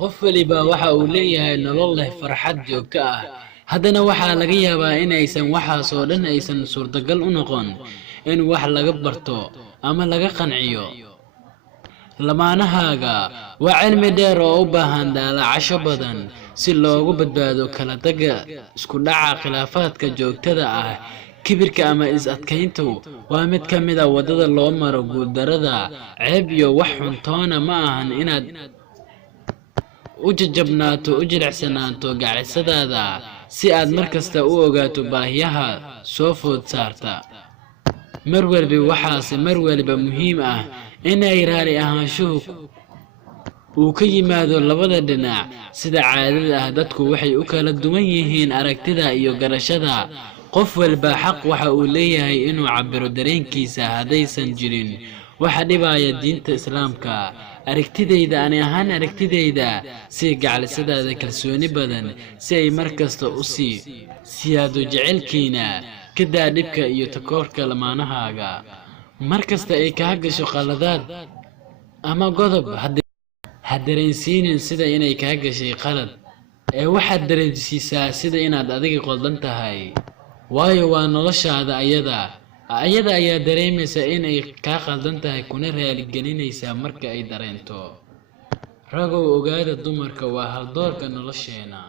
qof waliba waxa uu leeyahay nolol leh farxad joogto ah haddana waxaa laga yaabaa in aysan waxaas oo dhan aysan suurtagal u noqon in wax laga barto ama laga qanciyo lamaanahaaga waa cilmi dheer oo u baahan daalacsho badan si loogu badbaado kala tagga isku dhaca khilaafaadka joogtada ah kibirka ama is-adkayntu waa mid ka mid ah wadada loo maro guuldarrada ceeb iyo wax xuntoona ma ahan inaad u jajabnaato u jilicsanaanto gacalisadaada si aad markasta u ogaato baahiyaha soo food saarta mar walba muhiim ah in ay raali ahaanshuhu uu ka yimaado labada dhinac sida caadada ah dadku waxay u kala duwan yihiin aragtida iyo garashada qof walba xaq waxa uu leeyahay inuu cabiro dareenkiisa haddaysan jirin waxa dhibaya diinta islaamka aragtidayda si gacalisadaada kalsooni badan si ay markasta u siyaado jecelkiina ka daa dhibka iyo takoorka lamaanahaaga markasta ay kaa gasho qaladaad ama godob ha dareensiinin sida inay kaa gashay qalad ee waxaad dareensiisaa sida inaad adiga qaldan tahay waayo waa noloshaada ayada ayaa dareemaysa inay kaa qaldan tahay kuna raaligelinaysaa marka ay dareento ragow ogaada dumarka waa haldoorka nolosheena